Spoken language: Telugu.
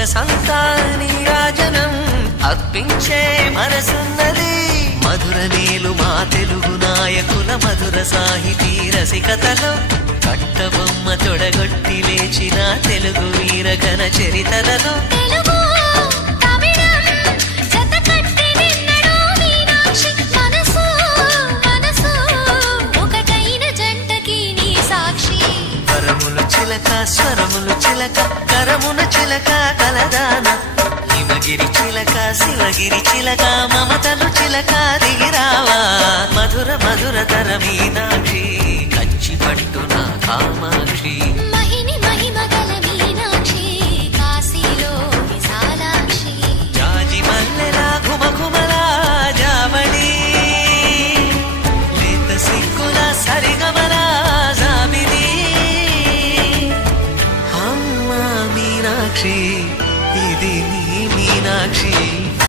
సొగసంతా నీరాజనం అర్పించే మనసున్నది. మధుర నీలు మా తెలుగు నాయకుల మధుర సాహితీ రసికతలో కట్టబొమ్మ తొడగొట్టి లేచిన తెలుగు వీరగణ చరితలలో స్వరములు చిలక కరమున చిలక కలదాన హిమగిరి చిలక శివగిరి చిలక మమతలు చిలక దిగిరావా మధుర మధుర తర మీనాక్షి కంచి పట్టున కామాక్షి మహిని మహిమగల మీనాక్షి కాశీలో విశాలాక్షి జాజి మల్లెలా ఘుమఘుమలా జావళి లేత సిగ్గుల సరిగమలా జాబిలి మీనాక్షి ఇది నీ మీనాక్షి.